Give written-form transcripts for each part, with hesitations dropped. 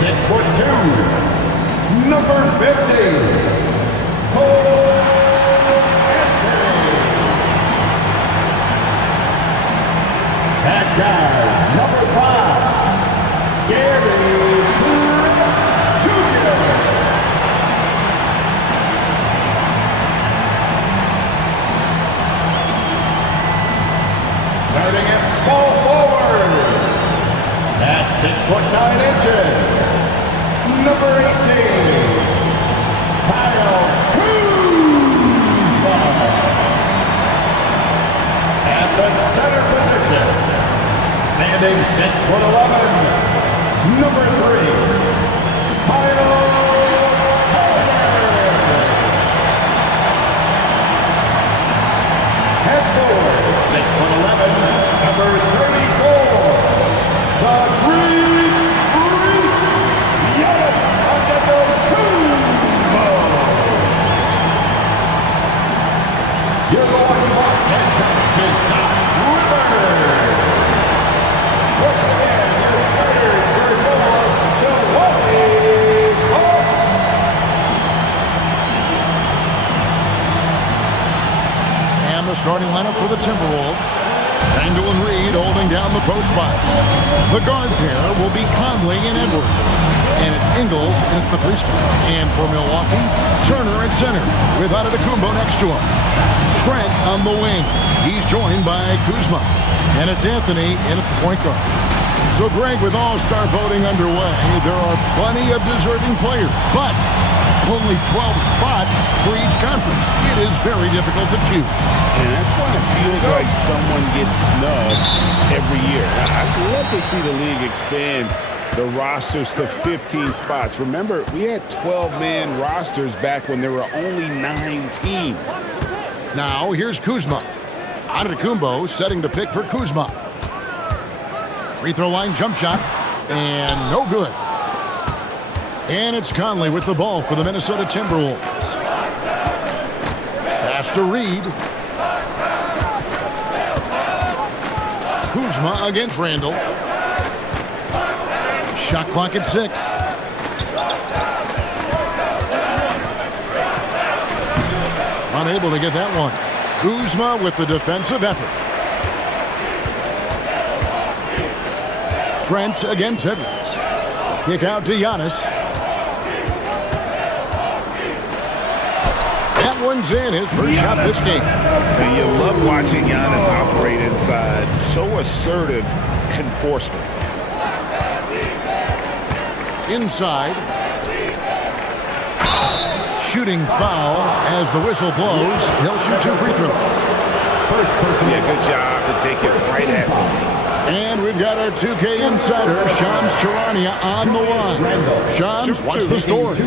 6'2", number 50. At guard, number 5, Gary Trent Jr. Starting at small forward, at 6'9", number 18, Kyle Kuzma. At the center position, standing 6'11", number 3, Kyle At forward, 6'11", number 34, the Greek Freak, Giannis Antetokounmpo. Your Milwaukee Bucks head coach is Doc Rivers. Once again, your starters for your Milwaukee Bucks. And the starting lineup for the Timberwolves. Randall and Reed holding down the post spots. The guard pair will be Conley and Edwards. And it's Ingles at the 3 spot. And for Milwaukee, Turner at center with Antetokounmpo next to him. Trent on the wing. He's joined by Kuzma. And it's Anthony in at the point guard. So Greg, with all-star voting underway, there are plenty of deserving players. But only 12 spots for each conference. It is very difficult to choose. And that's why it feels like someone gets snubbed every year. I'd love to see the league expand the rosters to 15 spots. Remember, we had 12-man rosters back when there were only 9 teams. Now, here's Kuzma. Antetokounmpo setting the pick for Kuzma. Free throw line jump shot. And no good. And it's Conley with the ball for the Minnesota Timberwolves. Pass to Reed. Kuzma against Randall. Shot clock at 6. Unable to get that one. Kuzma with the defensive effort. Trent against Edwards. Kick out to Giannis. That one's in, his first shot this game. And you love watching Giannis operate inside. So assertive enforcement. Inside. Shooting foul as the whistle blows. He'll shoot 2 free throws. First person. Yeah, good job to take it right at them. And we've got our 2K insider, Shams Charania, on the line. Shams, what's the story?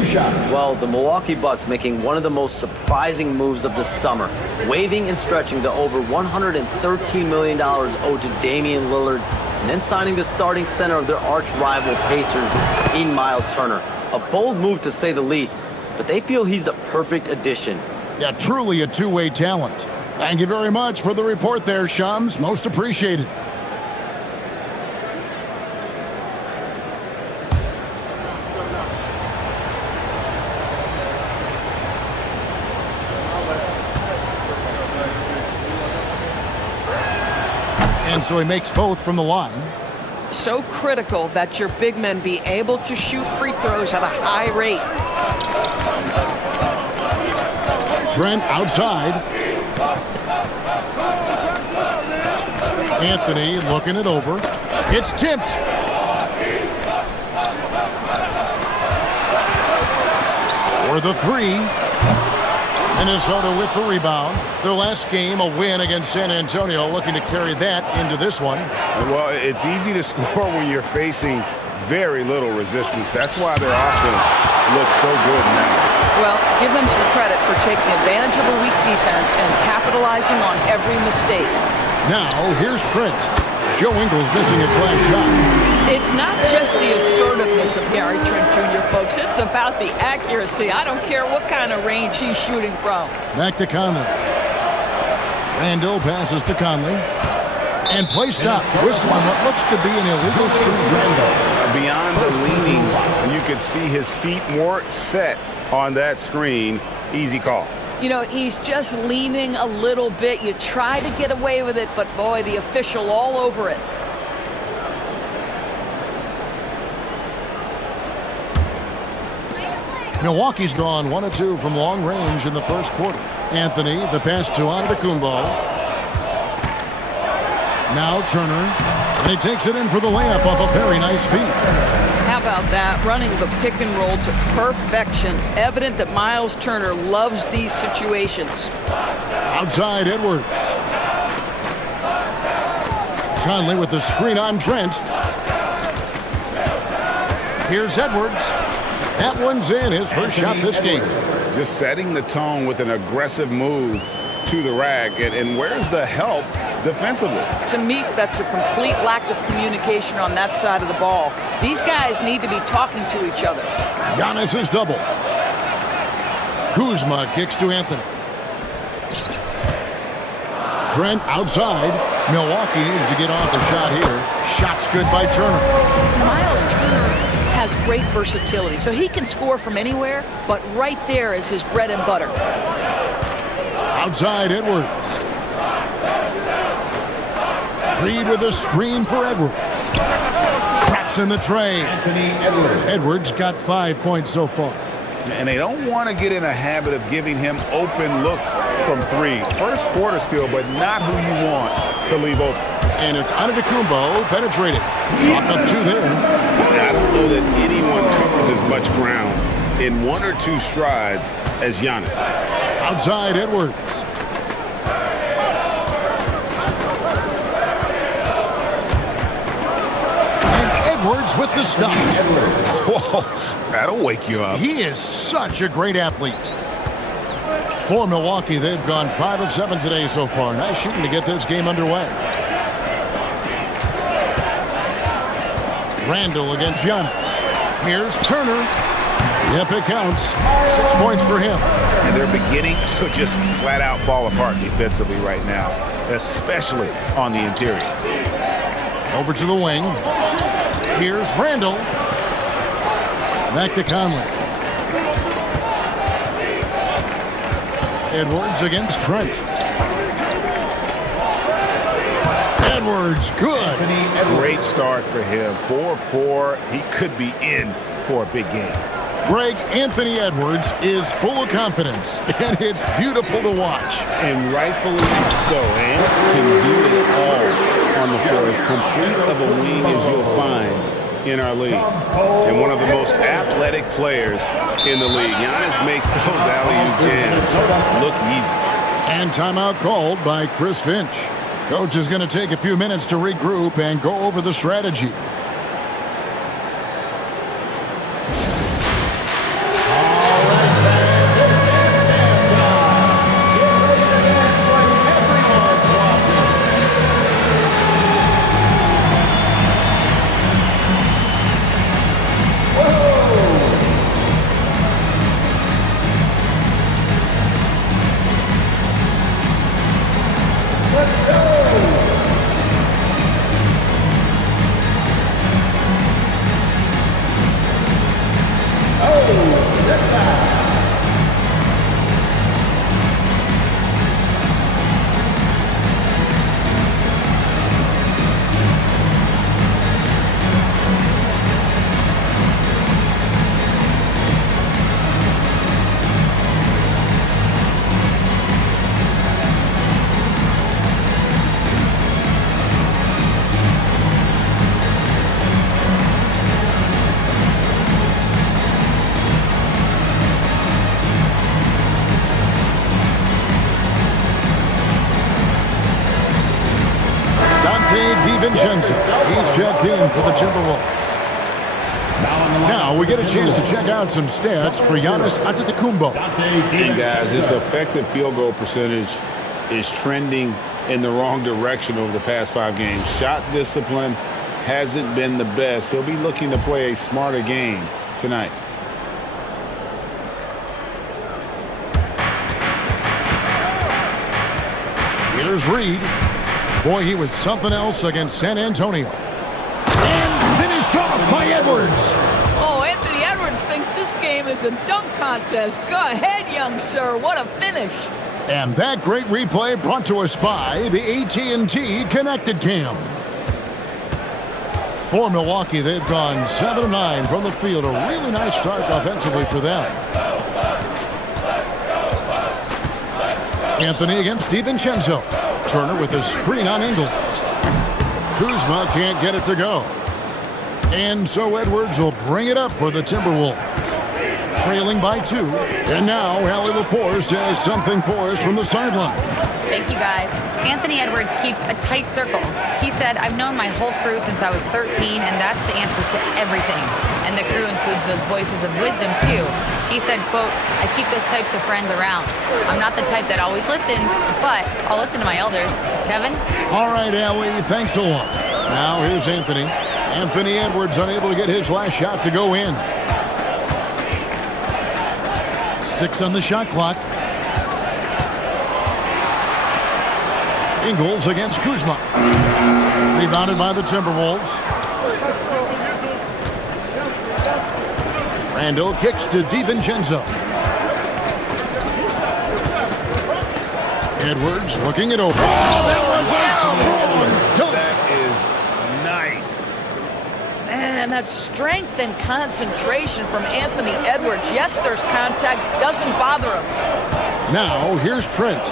Well, the Milwaukee Bucks making one of the most surprising moves of the summer, waiving and stretching the over $113 million owed to Damian Lillard, and then signing the starting center of their arch rival Pacers in Miles Turner. A bold move to say the least, but they feel he's the perfect addition. Yeah, truly a two-way talent. Thank you very much for the report there, Shams. Most appreciated. And so he makes both from the line. So critical that your big men be able to shoot free throws at a high rate. Trent outside. Anthony looking it over. It's tipped. For the 3. Minnesota with the rebound. Their last game, a win against San Antonio, looking to carry that into this one. Well, it's easy to score when you're facing very little resistance. That's why their offense looks so good now. Well, give them some credit for taking advantage of a weak defense and capitalizing on every mistake. Now, here's Trent. Joe Ingles missing his last shot. It's not just the assertiveness of Gary Trent Jr., folks. It's about the accuracy. I don't care what kind of range he's shooting from. Back to Conley. Randall passes to Conley. And play stops. Whistle on what looks to be an illegal screen. Beyond the leaning, could see his feet more set on that screen. Easy call. You know, he's just leaning a little bit. You try to get away with it, but boy, the official all over it. Milwaukee's gone 1 of 2 from long range in the first quarter. Anthony, the pass to Antetokounmpo. Now Turner, and he takes it in for the layup off a very nice feed. How about that? Running the pick and roll to perfection. Evident that Miles Turner loves these situations. Outside Edwards. Conley with the screen on Trent. Here's Edwards. That one's in, his first shot this game. Just setting the tone with an aggressive move to the rack. And where's the help defensively? To me, that's a complete lack of communication on that side of the ball. These guys need to be talking to each other. Giannis is double. Kuzma kicks to Anthony. Trent outside. Milwaukee needs to get off the shot here. Shot's good by Turner. Miles Turner has great versatility, so he can score from anywhere, but right there is his bread and butter. Outside Edwards. Reed with a screen for Edwards. Craps in the tray. Anthony Edwards. Edwards got 5 points so far. And they don't want to get in a habit of giving him open looks from three. First quarter still, but not who you want to leave open. And it's Antetokounmpo penetrating. Shot up 2 there. I don't know that anyone covers as much ground in 1 or 2 strides as Giannis. Outside Edwards. And Edwards with the stop. Whoa, that'll wake you up. He is such a great athlete. For Milwaukee, they've gone 5 of 7 today so far. Nice shooting to get this game underway. Randall against Giannis. Here's Turner. Yep, it counts. 6 points for him. And they're beginning to just flat out fall apart defensively right now, especially on the interior. Over to the wing. Here's Randall. Back to Conley. Edwards against Trent. Edwards, good. Great start for him. 4-4. He could be in for a big game. Greg, Anthony Edwards is full of confidence, and it's beautiful to watch. And rightfully so. And can do it all on the floor. As complete of a wing as you'll find in our league. And one of the most athletic players in the league. Giannis makes those alley-oop jams look easy. And timeout called by Chris Finch. Coach is going to take a few minutes to regroup and go over the strategy. He's checked in for the Timberwolves. Now we get a chance to check out some stats for Giannis Antetokounmpo. And guys, his effective field goal percentage is trending in the wrong direction over the past 5 games. Shot discipline hasn't been the best. He'll be looking to play a smarter game tonight. Here's Reed. Boy, he was something else against San Antonio. And finished off by Edwards. Oh, Anthony Edwards a dunk contest. Go ahead, young sir. What a finish. And that great replay brought to us by the AT&T Connected Cam. For Milwaukee, they've gone 7-9 from the field. A really nice start offensively for them. Anthony against DiVincenzo. Turner with a screen on Ingles. Kuzma can't get it to go. And so Edwards will bring it up for the Timberwolves. Trailing by 2. And now Allie LaForce has something for us from the sideline. Thank you, guys. Anthony Edwards keeps a tight circle. He said, I've known my whole crew since I was 13, and that's the answer to everything. And the crew includes those voices of wisdom, too. He said, quote, I keep those types of friends around. I'm not the type that always listens, but I'll listen to my elders. Kevin? All right, Allie, thanks a lot. Now here's Anthony. Anthony Edwards unable to get his last shot to go in. 6 on the shot clock. Ingles against Kuzma. Rebounded by the Timberwolves. Randall kicks to DiVincenzo. Edwards looking it over. Oh, that was a dunk. That is nice. Man, that strength and concentration from Anthony Edwards. Yes, there's contact. Doesn't bother him. Now, here's Trent.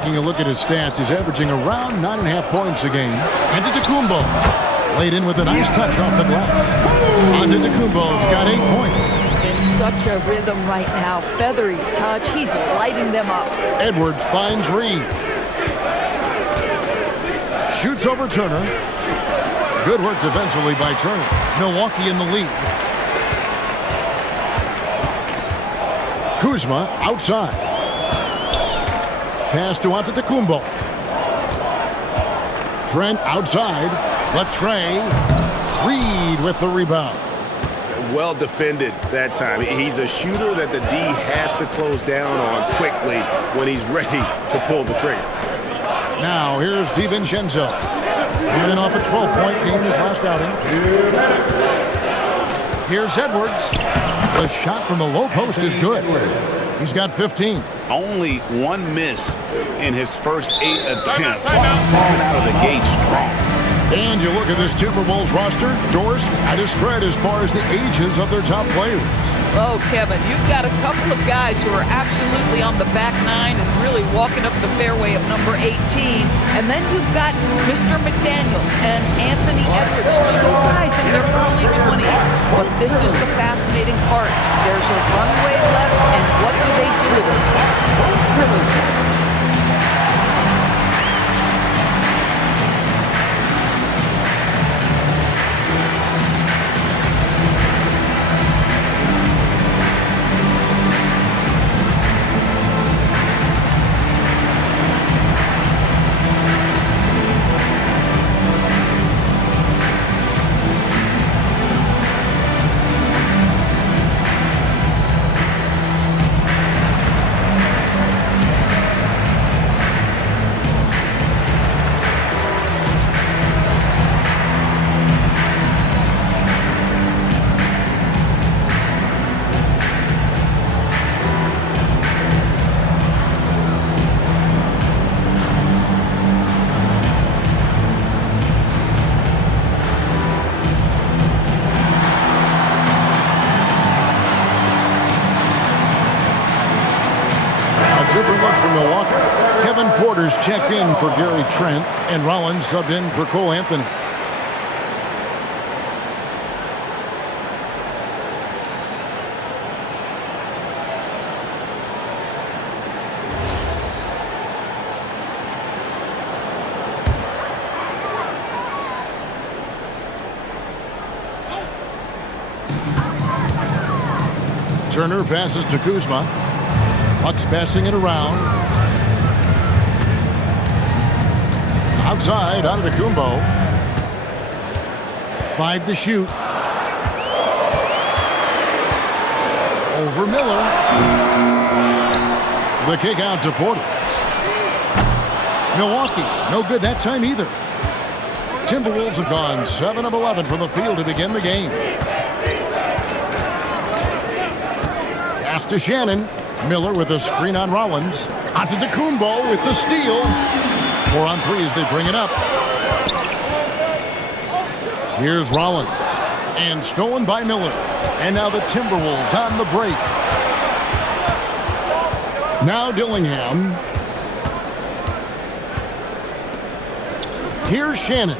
Taking a look at his stats, he's averaging around 9.5 points a game. Antetokounmpo laid in with a nice touch off the glass. Antetokounmpo's got 8 points. In such a rhythm right now. Feathery touch. He's lighting them up. Edwards finds Reed. Shoots over Turner. Good work defensively by Turner. Milwaukee in the lead. Kuzma outside. Pass to Antetokounmpo. Trent outside. Latrey. Reed with the rebound. Well defended that time. He's a shooter that the D has to close down on quickly when he's ready to pull the trigger. Now here's DiVincenzo. Coming in off a 12-point game his last outing. Here's Edwards. The shot from the low post is good. He's got 15. Only one miss in his first 8 attempts. Coming out of the gate strong. And you look at this Timberwolves roster, doors at a spread as far as the ages of their top players. Oh, Kevin, you've got a couple of guys who are absolutely on the back nine and really walking up the fairway of number 18. And then you've got Mr. McDaniels and Anthony Edwards, 2 guys in their early 20s. But this is the fascinating part. There's a runway left, and what do they do with it? Different look from Milwaukee. Kevin Porter's checked in for Gary Trent, and Rollins subbed in for Cole Anthony. Turner passes to Kuzma. Bucks passing it around. Outside, Antetokounmpo. 5 to shoot. Over Miller. The kick out to Porter. Milwaukee, no good that time either. Timberwolves have gone 7 of 11 from the field to begin the game. Pass to Shannon. Miller with a screen on Rollins. Onto Kumbo with the steal. 4 on 3 as they bring it up. Here's Rollins. And stolen by Miller. And now the Timberwolves on the break. Now Dillingham. Here's Shannon.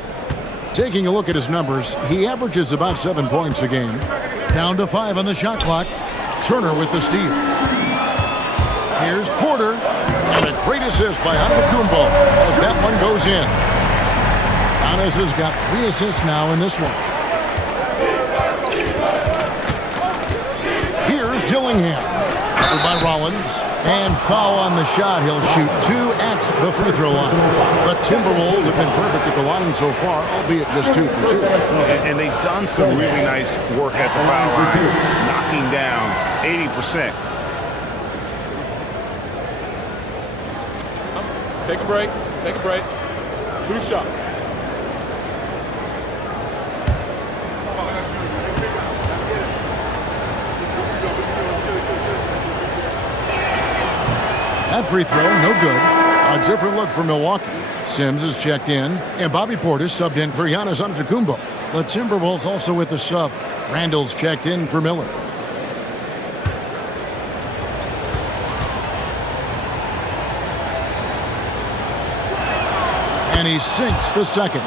Taking a look at his numbers, he averages about 7 points a game. Down to 5 on the shot clock. Turner with the steal. Here's Porter. And a great assist by Kumbo as that one goes in. Giannis has got 3 assists now in this one. Here's Dillingham. Covered by Rollins. And foul on the shot. He'll shoot 2 at the free throw line. The Timberwolves have been perfect at the line so far, albeit just 2 for 2. And they've done some really nice work at the foul line, knocking down 80%. Take a break. Take a break. 2 shots. That free throw, no good. A different look for Milwaukee. Sims is checked in, and Bobby Portis subbed in for Giannis Antetokounmpo. The Timberwolves also with the sub. Randall's checked in for Miller. And he sinks the second.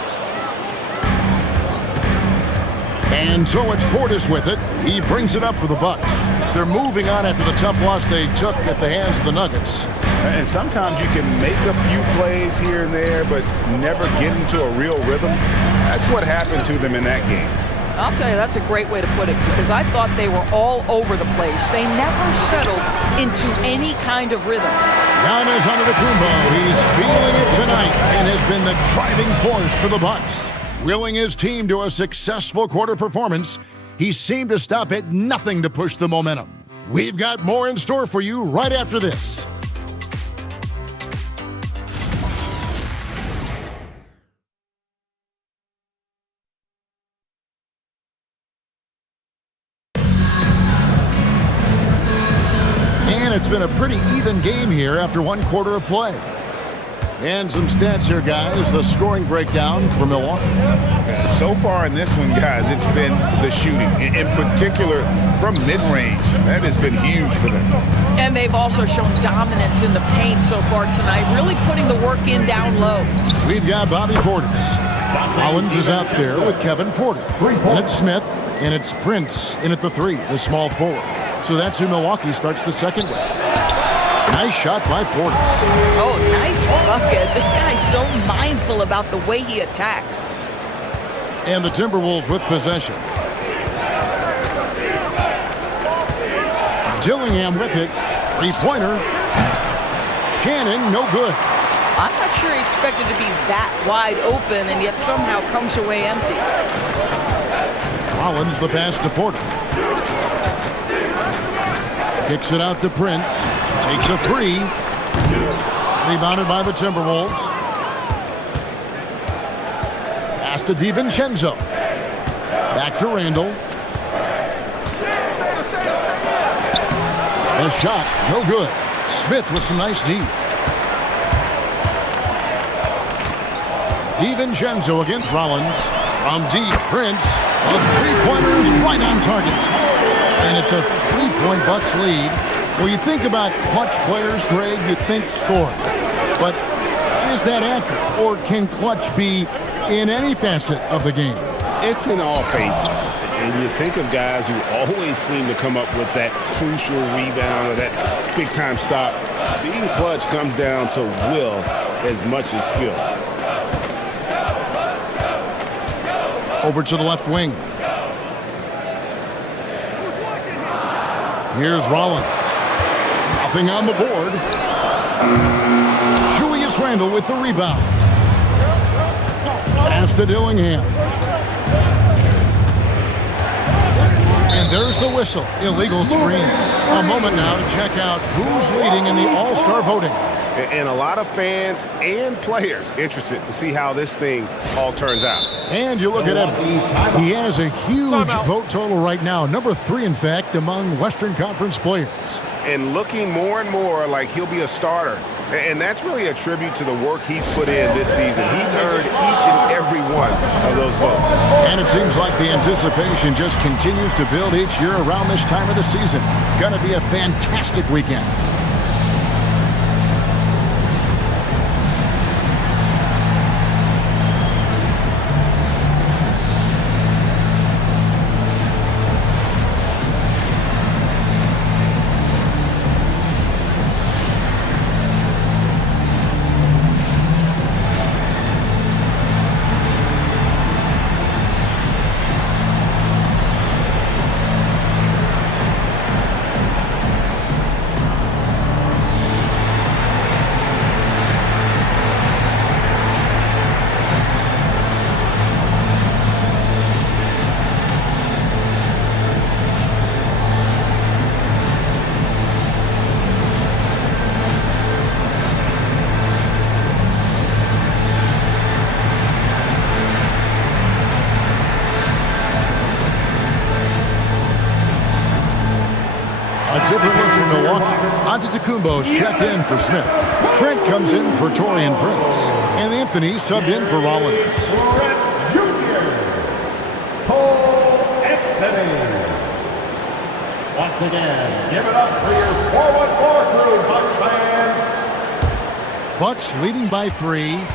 And so it's Portis with it. He brings it up for the Bucks. They're moving on after the tough loss they took at the hands of the Nuggets. And sometimes you can make a few plays here and there, but never get into a real rhythm. That's what happened to them in that game. I'll tell you, that's a great way to put it, because I thought they were all over the place. They never settled into any kind of rhythm. Giannis Antetokounmpo, he's feeling it tonight and has been the driving force for the Bucks. Willing his team to a successful quarter performance, he seemed to stop at nothing to push the momentum. We've got more in store for you right after this. And it's been a pretty even game here after 1 quarter of play. And some stats here, guys. The scoring breakdown for Milwaukee. So far in this one, guys, it's been the shooting. In particular, from mid-range. That has been huge for them. And they've also shown dominance in the paint so far tonight, really putting the work in down low. We've got Bobby Portis. Rollins is out there with Kevin Porter. And it's Smith, and it's Prince in at the 3, the small forward. So that's who Milwaukee starts the second with. Nice shot by Portis. Oh, nice bucket. This guy's so mindful about the way he attacks. And the Timberwolves with possession. Dillingham with it. 3-pointer. Shannon, no good. I'm not sure he expected to be that wide open and yet somehow comes away empty. Rollins the pass to Porter. Kicks it out to Prince. Takes a 3. Rebounded by the Timberwolves. Pass to DiVincenzo. Back to Randall. A shot, no good. Smith with some nice D. DiVincenzo against Rollins. From deep, Prince. A 3-pointer is right on target. And it's a 3-point Bucks lead. When you think about clutch players, Greg, you think scoring. But is that accurate? Or can clutch be in any facet of the game? It's in all phases. And you think of guys who always seem to come up with that crucial rebound or that big-time stop. Being clutch comes down to will as much as skill. Over to the left wing. Here's Rollins. Nothing on the board. Julius Randle with the rebound. Pass to Dillingham. And there's the whistle. Illegal screen. A moment now to check out who's leading in the All-Star voting. And a lot of fans and players interested to see how this thing all turns out. And you look at him. He has a huge vote total right now. Number 3, in fact, among Western Conference players. And looking more and more like he'll be a starter. And that's really a tribute to the work he's put in this season. He's earned each and every one of those votes. And it seems like the anticipation just continues to build each year around this time of the season. Gonna be a fantastic weekend. A different look from Milwaukee. Antetokounmpo's checked in for Smith. Trent comes in for Taurean Prince. And Anthony subbed in for Rollins. Trent Jr. Cole Anthony. Once again, give it up for your 4-1-4 crew, Bucks fans. Bucks leading by 3.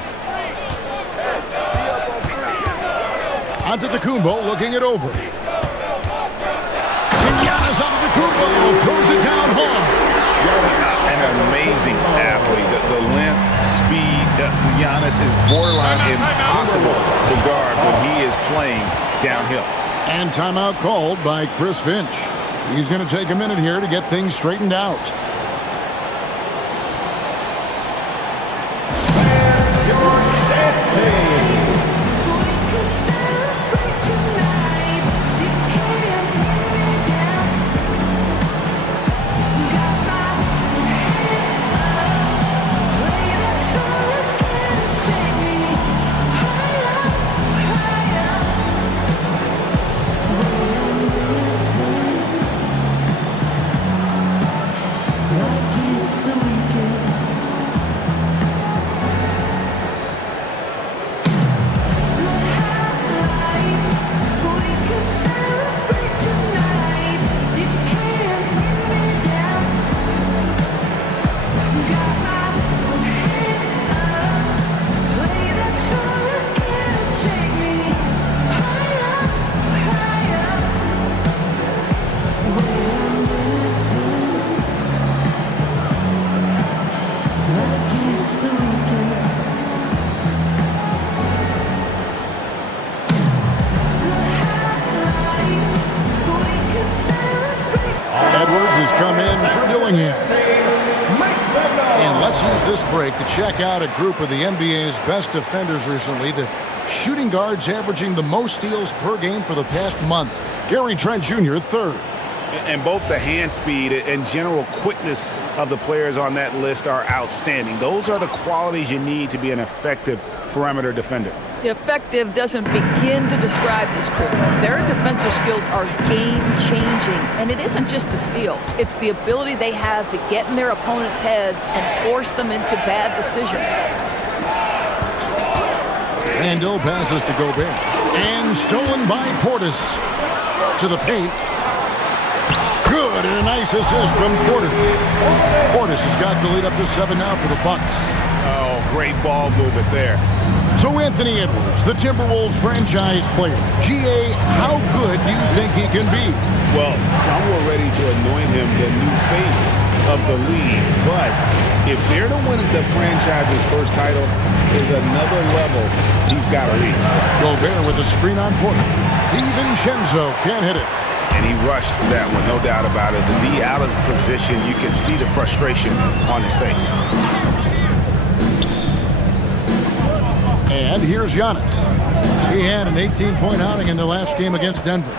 Antetokounmpo looking it over. Throws it down hard. An amazing athlete. The length, speed, Giannis is borderline impossible to guard when he is playing downhill. And timeout called by Chris Finch. He's going to take a minute here to get things straightened out. Fans, your dance team. And let's use this break to check out a group of the NBA's best defenders recently. The shooting guards averaging the most steals per game for the past month. Gary Trent Jr., 3rd. And both the hand speed and general quickness of the players on that list are outstanding. Those are the qualities you need to be an effective perimeter defender. Effective doesn't begin to describe this crew. Their defensive skills are game-changing, and it isn't just the steals. It's the ability they have to get in their opponents' heads and force them into bad decisions. Randall passes to Gobert. And stolen by Portis. To the paint. Good, and a nice assist from Porter. Portis has got the lead up to 7 now for the Bucks. Oh, great ball movement there. So Anthony Edwards, the Timberwolves franchise player. GA, how good do you think he can be? Well, some were ready to anoint him the new face of the league. But if they're to win the franchise's first title, there's another level he's got to reach. Gobert with a screen on Porter. DiVincenzo can't hit it. And he rushed that one, no doubt about it. The D out of position, you can see the frustration on his face. And here's Giannis. He had an 18-point outing in the last game against Denver.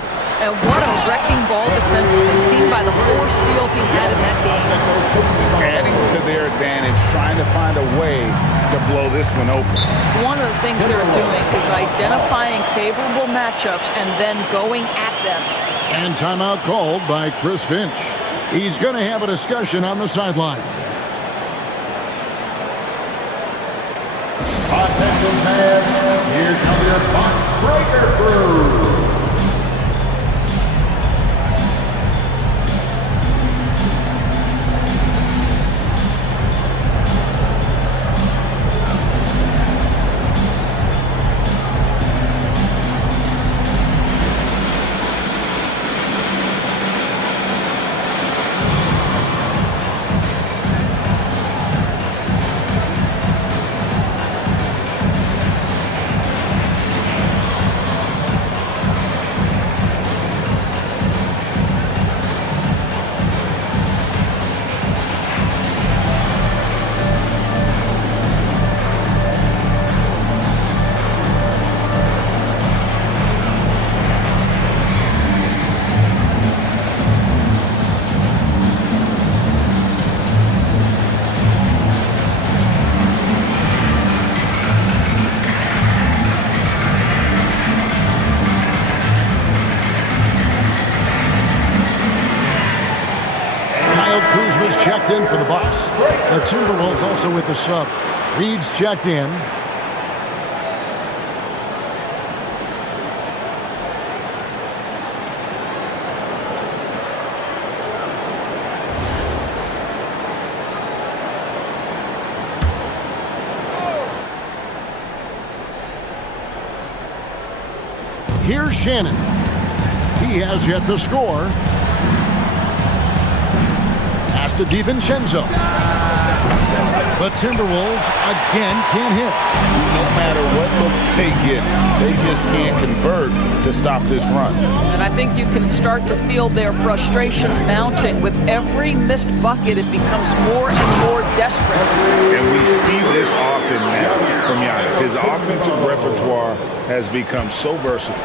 And what a wrecking ball defensively seen by the the 4 steals he had in that game. Adding to their advantage, trying to find a way to blow this one open. One of the things they're doing is identifying favorable matchups and then going at them. And timeout called by Chris Finch. He's going to have a discussion on the sideline. Attention fans, here comes your box breaker crew. Checked in for the Bucks. The Timberwolves also with the sub. Reed's checked in. Here's Shannon. He has yet to score. To DiVincenzo. The Timberwolves again can't hit. No matter what looks they get, they just can't convert to stop this run. And I think you can start to feel their frustration mounting. With every missed bucket, it becomes more and more desperate. And we see this often now from Giannis. His offensive repertoire has become so versatile.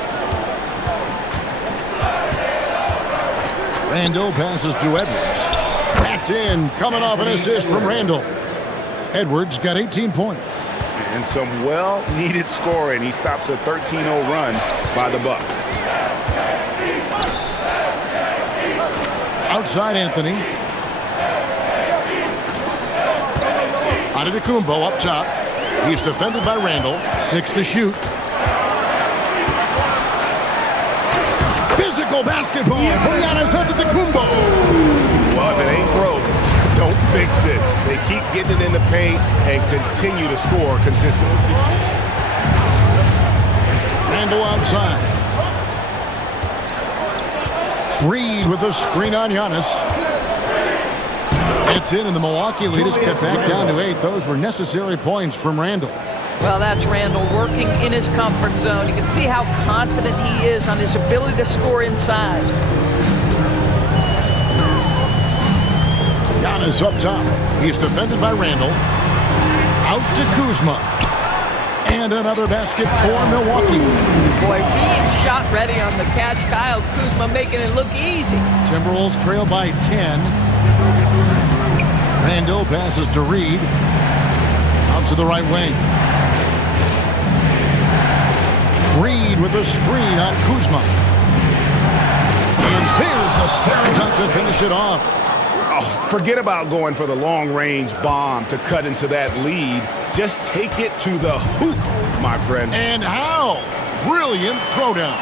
Randall passes to Edwards. That's in, coming off an assist from Randall. Edwards got 18 points. And some well-needed scoring. He stops a 13-0 run by the Bucks. Outside Anthony. Antetokounmpo up top. He's defended by Randall. 6 to shoot. Physical basketball for Giannis Antetokounmpo. Well, if it ain't broke, don't fix it. They keep getting it in the paint and continue to score consistently. Randall outside. Reed with a screen on Giannis. It's in, and the Milwaukee lead is cut back down to 8. Those were necessary points from Randall. Well, that's Randall working in his comfort zone. You can see how confident he is on his ability to score inside. Giannis up top. He's defended by Randall. Out to Kuzma. And another basket for Milwaukee. Boy, being shot ready on the catch. Kyle Kuzma making it look easy. Timberwolves trail by 10. Randall passes to Reed. Out to the right wing. Reed with a screen on Kuzma. And there's the slam dunk to finish it off. Oh, forget about going for the long-range bomb to cut into that lead. Just take it to the hoop, my friend. And how? Brilliant throwdown.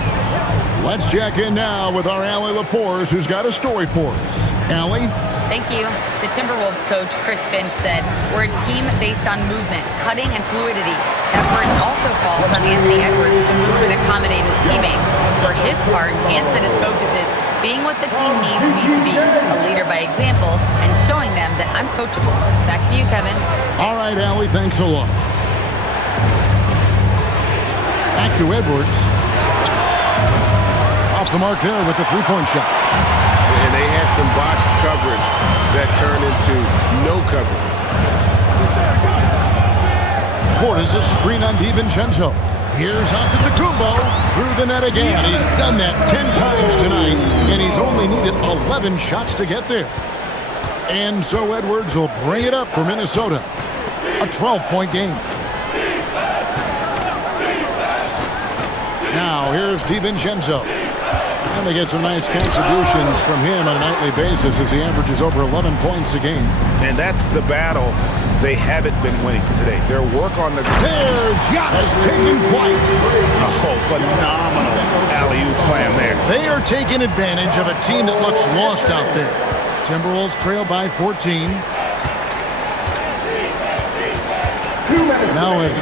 Let's check in now with our Allie LaForce, who's got a story for us. Allie? Thank you. The Timberwolves coach, Chris Finch, said, "We're a team based on movement, cutting, and fluidity. That burden also falls on Anthony Edwards to move and accommodate his teammates. For his part, Ant said his focus is being what the team needs me to be, a leader by example, and showing them that I'm coachable." Back to you, Kevin. All right, Allie, thanks a lot. Back to Edwards. Off the mark there with the three-point shot. And they had some botched coverage that turned into no coverage. Portis a screen on DiVincenzo. Here's Antetokounmpo through the net again. He's done that 10 times tonight, and he's only needed 11 shots to get there. And so Edwards will bring it up for Minnesota. A 12-point game. Now here's DiVincenzo. And they get some nice contributions from him on a nightly basis as he averages over 11 points a game. And that's the battle they haven't been winning today. Their work on the... There's Giannis taking flight. Oh, phenomenal alley-oop slam there. They are taking advantage of a team that looks lost out there. Timberwolves trail by 14. Now at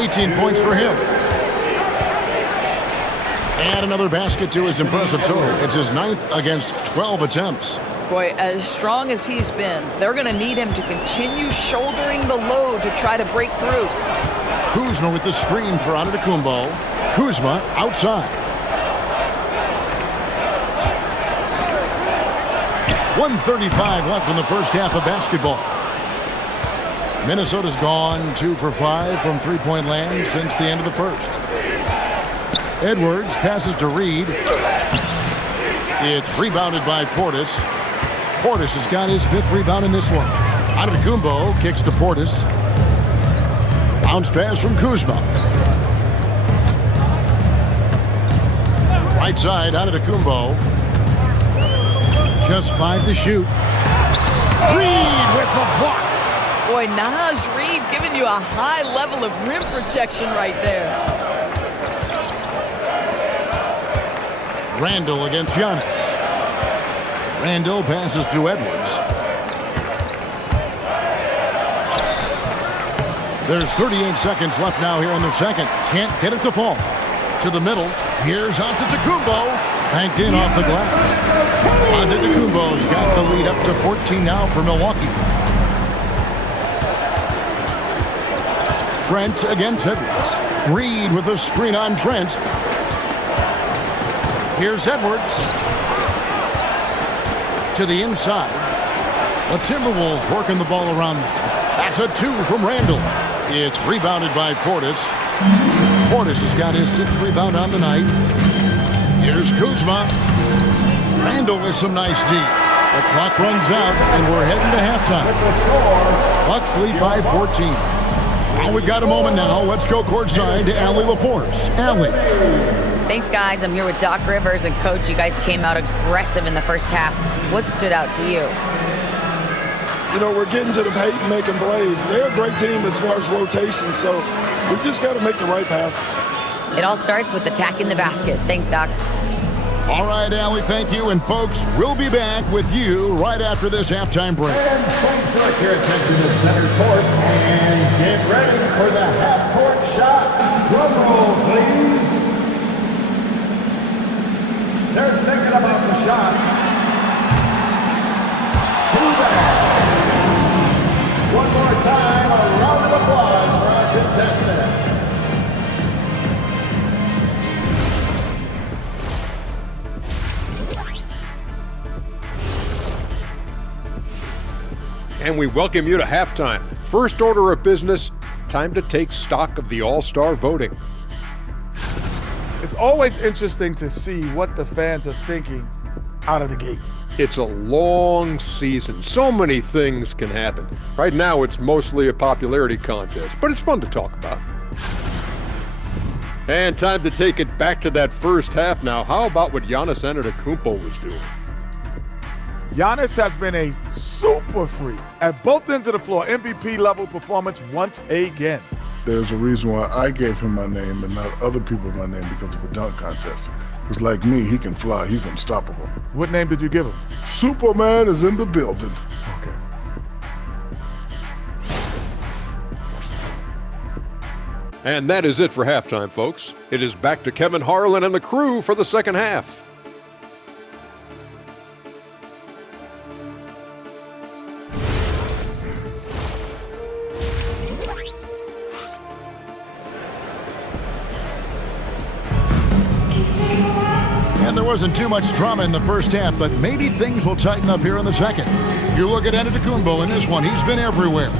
18 points for him. And another basket to his impressive total. It's his 9th against 12 attempts. Boy, as strong as he's been, they're going to need him to continue shouldering the load to try to break through. Kuzma with the screen for Antetokounmpo. Kuzma outside. 1:35 left in the first half of basketball. Minnesota's gone 2 for 5 from three-point land since the end of the first. Edwards passes to Reed. It's rebounded by Portis. Portis has got his 5th rebound in this one. Antetokounmpo kicks to Portis. Bounce pass from Kuzma. Right side, Antetokounmpo. Just 5 to shoot. Reed with the block. Boy, Naz Reid giving you a high level of rim protection right there. Randall against Giannis. Randall passes to Edwards. There's 38 seconds left now here in the second. Can't get it to fall. To the middle. Here's Antetokounmpo. Banked in off the glass. Antetokounmpo's got the lead up to 14 now for Milwaukee. Trent against Edwards. Reed with a screen on Trent. Here's Edwards. To the inside. The Timberwolves working the ball around now. That's a 2 from Randall. It's rebounded by Portis. Portis has got his 6th rebound on the night. Here's Kuzma. Randall with some nice D. The clock runs out, and we're heading to halftime. Bucks lead by 14. Now we've got a moment now. Let's go courtside to Allie LaForce. Allie. Thanks, guys. I'm here with Doc Rivers and Coach. You guys came out aggressive in the first half. What stood out to you? You know, we're getting to the paint and making plays. They're a great team as far as rotation, so we just got to make the right passes. It all starts with attacking the basket. Thanks, Doc. All right, Allie, thank you. And, folks, we'll be back with you right after this halftime break. And thanks for your attention to center court. And get ready for the half-court shot. Drum roll, please. They're thinking about the shot. Too bad. One more time, a round of applause for our contestants. And we welcome you to halftime. First order of business, time to take stock of the All-Star voting. It's always interesting to see what the fans are thinking out of the gate. It's a long season. So many things can happen. Right now, it's mostly a popularity contest, but it's fun to talk about. And time to take it back to that first half now. How about what Giannis Antetokounmpo was doing? Giannis has been a super freak at both ends of the floor. MVP level performance once again. There's a reason why I gave him my name and not other people my name, because of a dunk contest. Because like me, he can fly. He's unstoppable. What name did you give him? Superman is in the building. Okay. And that is it for halftime, folks. It is back to Kevin Harlan and the crew for the second half. And there wasn't too much drama in the first half, but maybe things will tighten up here in the second. You look at Antetokounmpo in this one. He's been everywhere.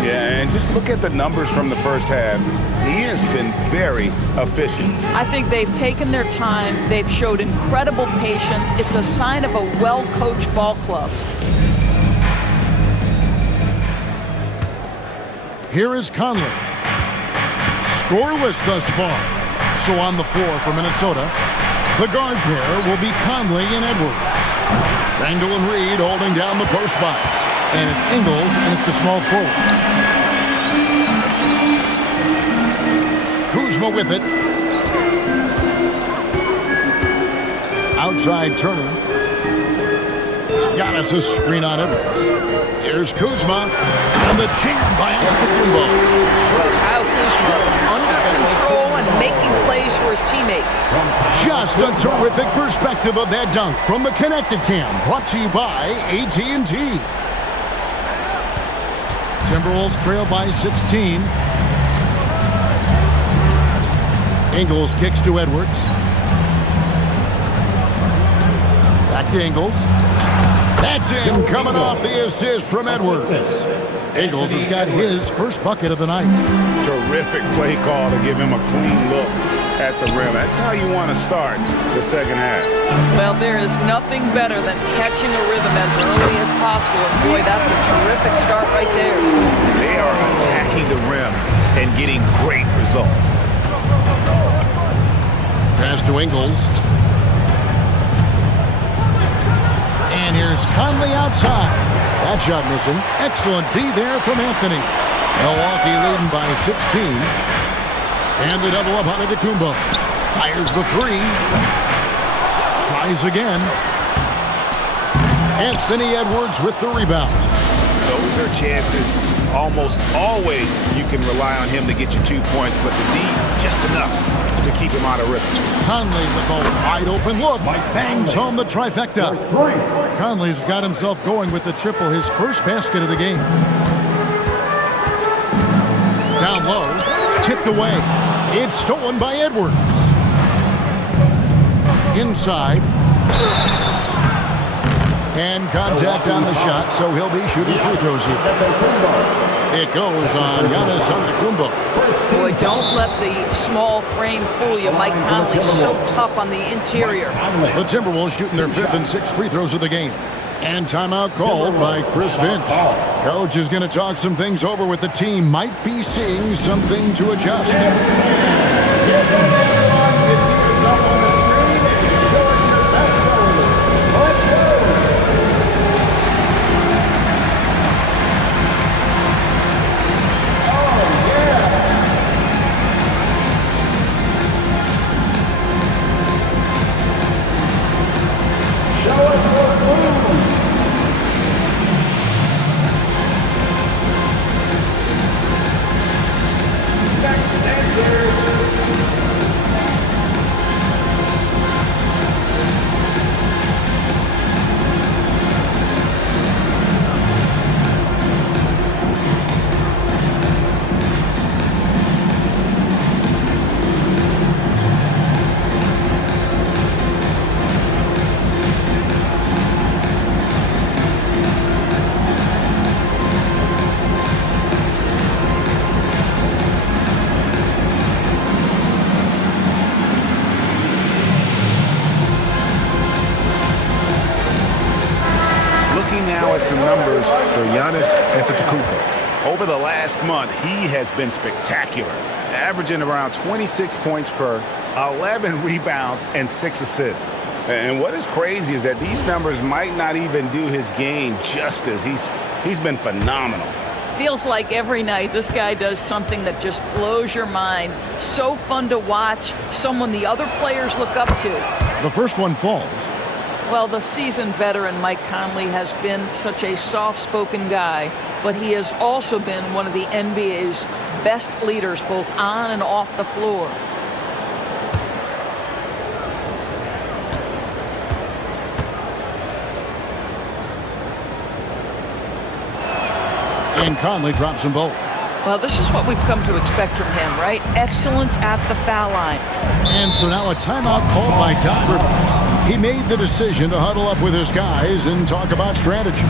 Yeah, and just look at the numbers from the first half. He has been very efficient. I think they've taken their time. They've showed incredible patience. It's a sign of a well-coached ball club. Here is Conley. Scoreless thus far. So on the floor for Minnesota, the guard pair will be Conley and Edwards. Randall and Reed holding down the post spots. And it's Ingles and it's the small forward. Kuzma with it. Outside Turner. Giannis' screen on Edwards. Here's Kuzma. And the jam by Antetokounmpo. Kyle Kuzma under control and making plays for his teammates. Just a terrific perspective of that dunk from the Connected Cam. Brought to you by AT&T. Timberwolves trail by 16. Ingles kicks to Edwards. Back to Ingles. That's in, coming off the assist from Edwards. Ingles has got his first bucket of the night. Terrific play call to give him a clean look at the rim. That's how you want to start the second half. Well, there is nothing better than catching a rhythm as early as possible. And boy, that's a terrific start right there. They are attacking the rim and getting great results. Pass to Ingles. And here's Conley outside. That shot missing. Excellent D there from Anthony. Milwaukee leading by 16. And the double up on Antetokounmpo. Fires the three. Tries again. Anthony Edwards with the rebound. Those are chances. Almost always you can rely on him to get you 2 points, but the D, just enough to keep him out of rhythm. Conley with a wide open look. Bangs home the trifecta. Conley's got himself going with the triple, his first basket of the game. Down low. Tipped away. It's stolen by Edwards. Inside. And contact on the shot, so he'll be shooting free throws here. It goes on Giannis Antetokounmpo. Boy, don't let the small frame fool you. Mike Conley's so tough on the interior. The Timberwolves shooting their 5th and 6th free throws of the game. And timeout called by Chris Finch. Coach is going to talk some things over with the team. Might be seeing something to adjust. Some numbers for Giannis Antetokounmpo. Over the last month, he has been spectacular, averaging around 26 points per, 11 rebounds, and 6 assists. And what is crazy is that these numbers might not even do his game justice. He's been phenomenal. Feels like every night this guy does something that just blows your mind. So fun to watch, someone the other players look up to. The first one falls. Well, the seasoned veteran Mike Conley has been such a soft-spoken guy, but he has also been one of the NBA's best leaders, both on and off the floor. And Conley drops them both. Well, this is what we've come to expect from him, right? Excellence at the foul line. And so now a timeout called by Doc Rivers. He made the decision to huddle up with his guys and talk about strategy.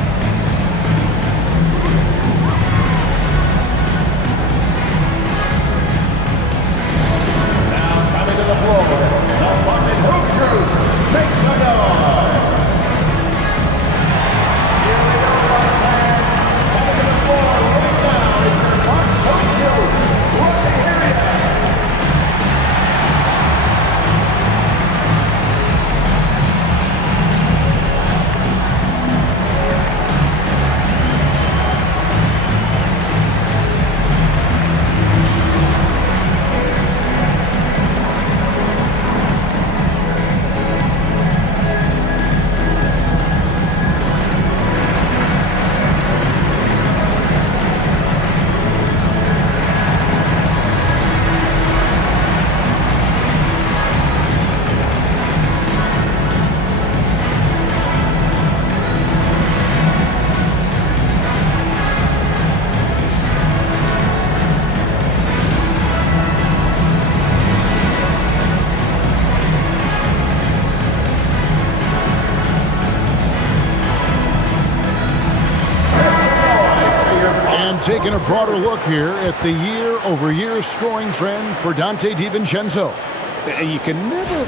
taking a broader look here at the year-over-year scoring trend for Donte DiVincenzo. And you can never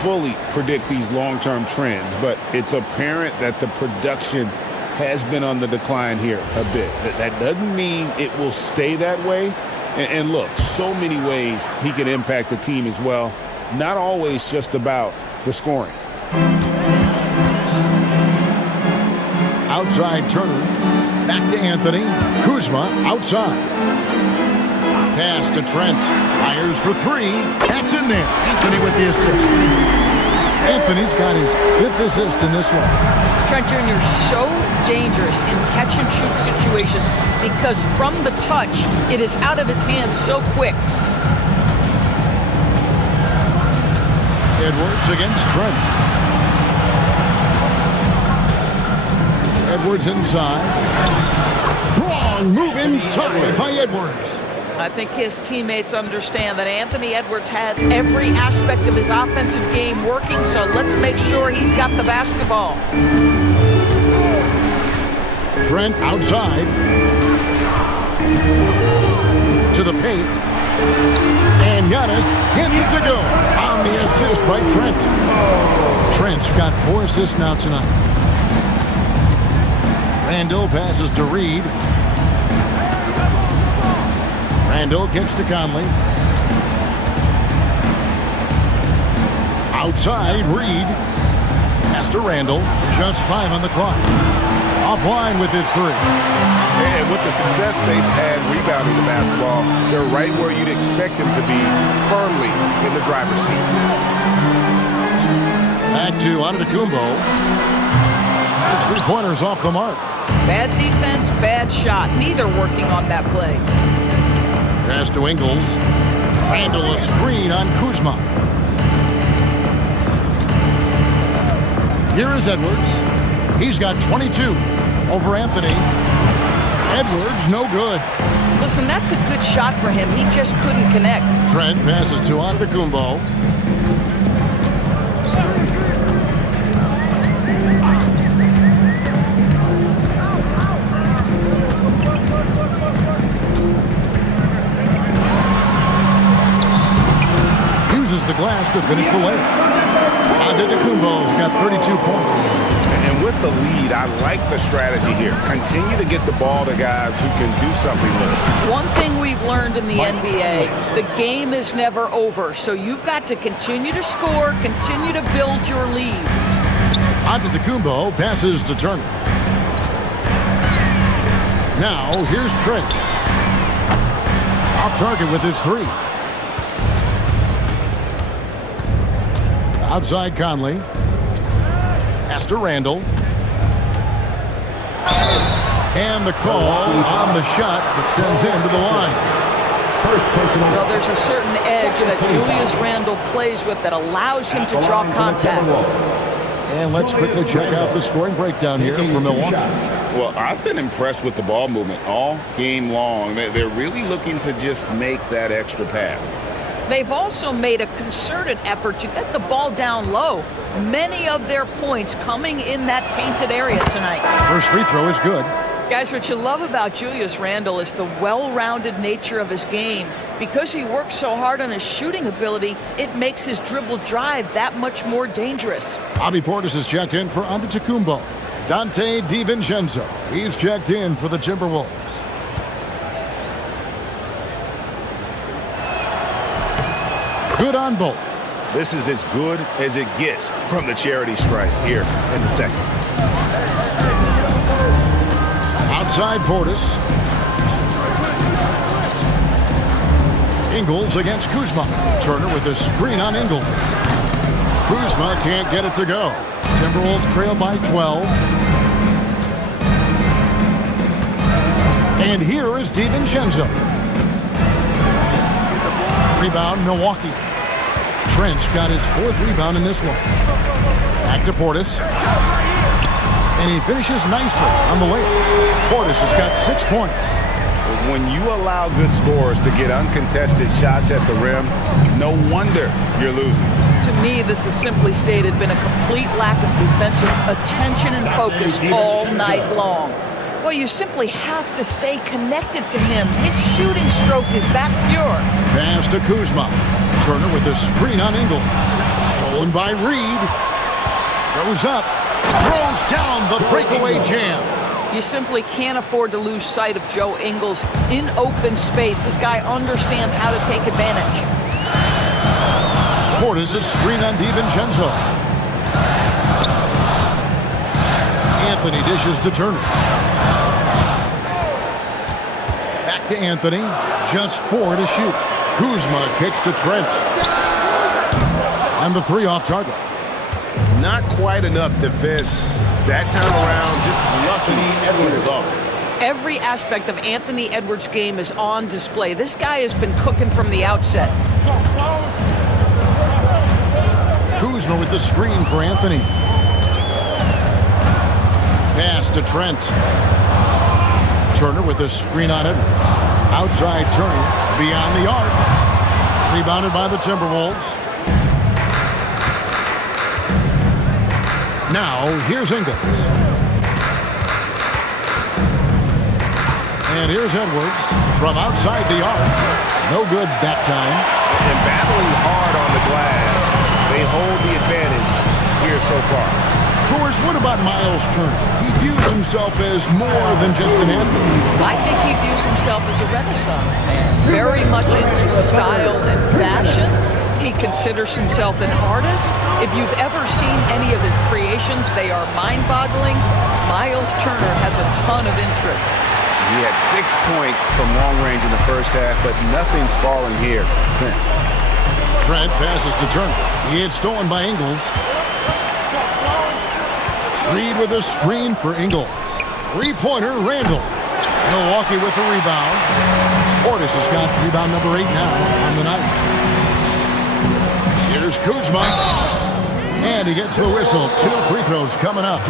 fully predict these long-term trends, but it's apparent that the production has been on the decline here a bit. That doesn't mean it will stay that way. And look, so many ways he can impact the team as well. Not always just about the scoring. Outside Turner. Back to Anthony. Kuzma outside. Pass to Trent. Fires for three. That's in there. Anthony with the assist. Anthony's got his 5th assist in this one. Trent Jr. so dangerous in catch-and-shoot situations because from the touch, it is out of his hands so quick. Edwards against Trent. Edwards inside. Strong move inside by Edwards. I think his teammates understand that Anthony Edwards has every aspect of his offensive game working, so let's make sure he's got the basketball. Trent outside. To the paint. And Giannis gets it to go on the assist by Trent. Trent's got 4 assists now tonight. Randall passes to Reed. Randall gets to Conley. Outside, Reed. Pass to Randall. Just 5 on the clock. Offline with his 3. And with the success they've had rebounding the basketball, they're right where you'd expect them to be, firmly in the driver's seat. Back to Antetokounmpo. His 3-pointers off the mark. Bad defense, bad shot. Neither working on that play. Pass to Ingles. Randall a screen on Kuzma. Here is Edwards. He's got 22 over Anthony. Edwards, no good. Listen, that's a good shot for him. He just couldn't connect. Trent passes to Antetokounmpo. Uses the glass to finish the layup. Antetokounmpo's got 32 points. And with the lead, I like the strategy here. Continue to get the ball to guys who can do something with it. One thing we've learned in the NBA, the game is never over. So you've got to continue to score, continue to build your lead. Antetokounmpo passes to Turner. Now, here's Trent. Off target with his 3. Outside Conley. Pass to Randall. And the call on the shot that sends him to the line. Well, there's a certain edge that Julius Randle plays with that allows him to draw contact. And let's quickly check out the scoring breakdown here for Milwaukee. Well, I've been impressed with the ball movement all game long. They're really looking to just make that extra pass. They've also made a concerted effort to get the ball down low. Many of their points coming in that painted area tonight. First free throw is good. Guys, what you love about Julius Randle is the well-rounded nature of his game. Because he works so hard on his shooting ability, it makes his dribble drive that much more dangerous. Bobby Portis is checked in for Antetokounmpo. Donte DiVincenzo, he's checked in for the Timberwolves. Good on both. This is as good as it gets from the charity stripe here in the second. Outside Portis. Ingles against Kuzma. Turner with a screen on Ingles. Kuzma can't get it to go. Timberwolves trail by 12. And here is DiVincenzo. Rebound, Milwaukee. Trent's got his 4th rebound in this one. Back to Portis. And he finishes nicely on the layup. Portis has got 6 points. When you allow good scorers to get uncontested shots at the rim, no wonder you're losing. To me, this is simply stated been a complete lack of defensive attention and focus all night long. Well, you simply have to stay connected to him. His shooting stroke is that pure. Pass to Kuzma. Turner with a screen on Ingles. Stolen by Reed. Goes up. Throws down the breakaway jam. You simply can't afford to lose sight of Joe Ingles in open space. This guy understands how to take advantage. Portis a screen on DiVincenzo. Anthony dishes to Turner. Back to Anthony. Just 4 to shoot. Kuzma kicks to Trent. And the 3 off target. Not quite enough defense. That time around, just lucky it was off. Every aspect of Anthony Edwards' game is on display. This guy has been cooking from the outset. Kuzma with the screen for Anthony. Pass to Trent. Turner with the screen on Edwards. Outside Turner, beyond the arc. Rebounded by the Timberwolves. Now, here's Ingles. And here's Edwards from outside the arc. No good that time. And battling hard on the glass. They hold the advantage here so far. Coors, what about Miles Turner? He views himself as more than just an athlete. I think he views himself as a Renaissance man. Very much into style and fashion. He considers himself an artist. If you've ever seen any of his creations, they are mind-boggling. Miles Turner has a ton of interests. He had 6 points from long range in the first half, but nothing's fallen here since. Trent passes to Turner. He had stolen by Ingles. Reed with a screen for Ingles. 3-pointer, Randall. Milwaukee with the rebound. Portis has got rebound number 8 now on the night. Here's Kuzma. And he gets the whistle. 2 free throws coming up.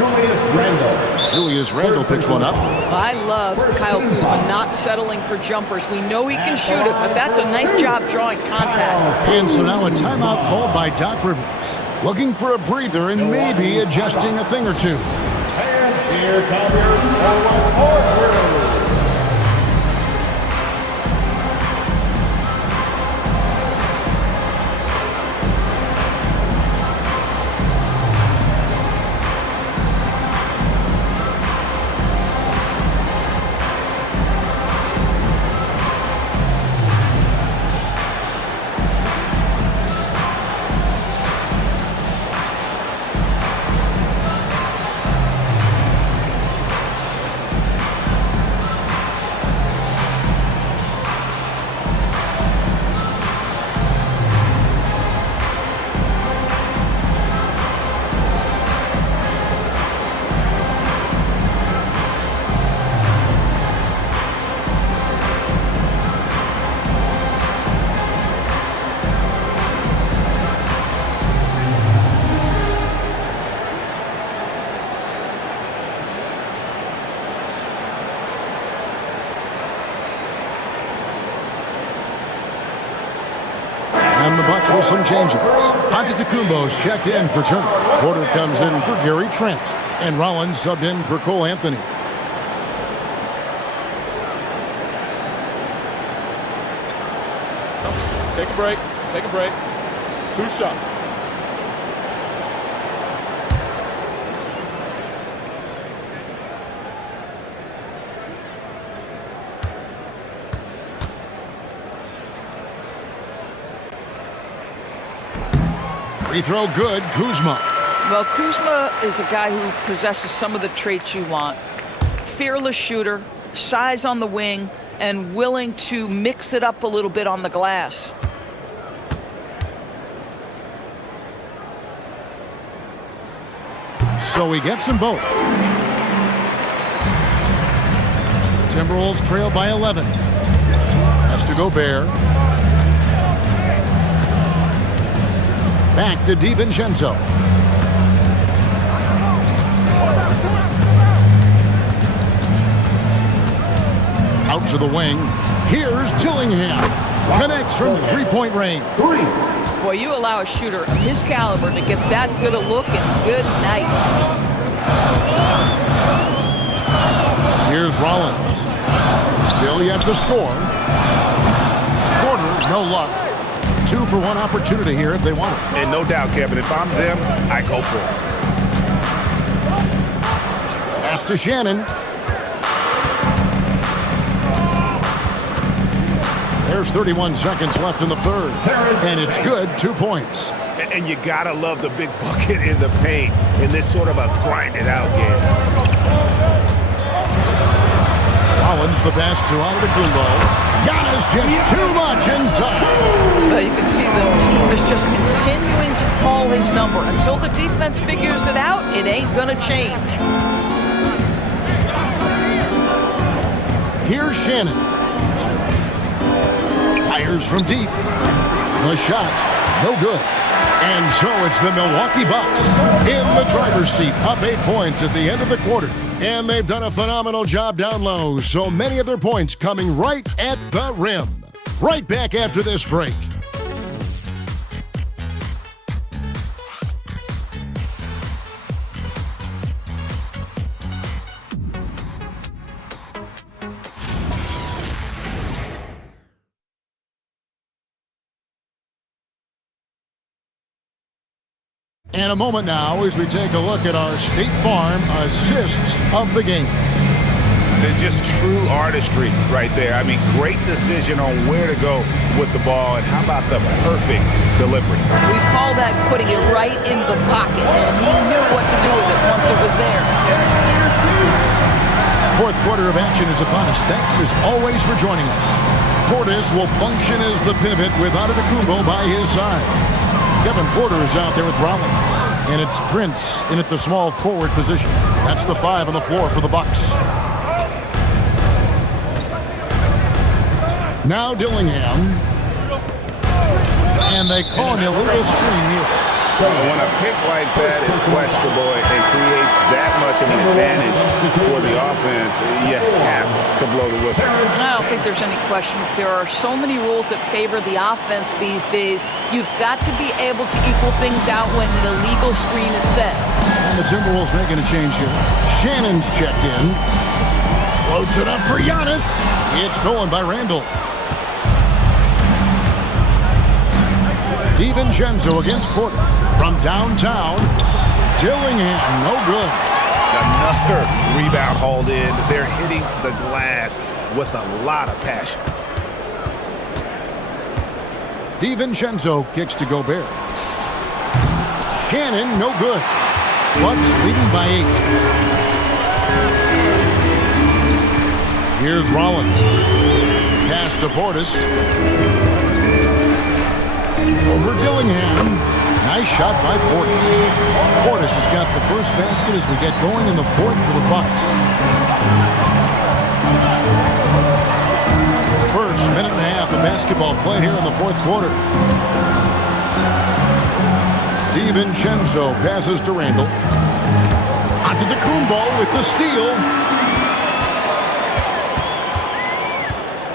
Julius Randle picks one up. I love Kyle Kuzma not settling for jumpers. We know he can shoot it, but that's a nice job drawing contact. And so now a timeout called by Doc Rivers. Looking for a breather and maybe adjusting a thing or two. And here comes your forward court. And the Bucks with some changes. Antetokounmpo's checked in for Turner. Porter comes in for Gary Trent. And Rollins subbed in for Cole Anthony. Take a break. Take a break. 2 shots. Free throw good, Kuzma. Well, Kuzma is a guy who possesses some of the traits you want. Fearless shooter, size on the wing, and willing to mix it up a little bit on the glass. So he gets them both. Timberwolves trail by 11. Has to go Bear. Back to DiVincenzo. Out to the wing. Here's Dillingham. Connects from 3-point range. Boy, you allow a shooter of his caliber to get that good a look, and good night. Here's Rollins. Still yet to score. Porter, no luck. 2 for 1 opportunity here if they want it. And no doubt, Kevin, if I'm them, I go for it. Pass to Shannon. There's 31 seconds left in the third. And it's good, 2 points. And you gotta love the big bucket in the paint in this sort of a grind-it-out game. Rollins, the pass to Antetokounmpo. Giannis just too much inside. You can see the team is just continuing to call his number. Until the defense figures it out, it ain't gonna change. Here's Shannon. Fires from deep. The shot, no good. And so it's the Milwaukee Bucks in the driver's seat, up 8 points at the end of the quarter. And they've done a phenomenal job down low, so many of their points coming right at the rim. Right back after this break. And a moment now as we take a look at our State Farm assists of the game. They're just true artistry right there. I mean, great decision on where to go with the ball, and how about the perfect delivery? We call that putting it right in the pocket, and he knew what to do with it once it was there. Fourth quarter of action is upon us. Thanks as always for joining us. Portis will function as the pivot with Antetokounmpo by his side. Kevin Porter is out there with Rollins, and it's Prince in at the small forward position. That's the 5 on the floor for the Bucks. Now Dillingham, and they call an illegal screen here. When a pick like that is questionable and creates that much of an advantage for the offense, you have to blow the whistle. I don't think there's any question. There are so many rules that favor the offense these days. You've got to be able to equal things out when an illegal screen is set. And the Timberwolves making a change here. Shannon's checked in. Floats it up for Giannis. It's stolen by Randall. DiVincenzo against Porter. From downtown, Dillingham, no good. Another rebound hauled in. They're hitting the glass with a lot of passion. DiVincenzo kicks to Gobert. Shannon, no good. Bucks leading by 8. Here's Rollins. Pass to Portis. Over Dillingham. Nice shot by Portis. Portis has got the first basket as we get going in the fourth for the Bucks. First minute and a half of basketball played here in the fourth quarter. DiVincenzo passes to Randall. Antetokounmpo with the steal.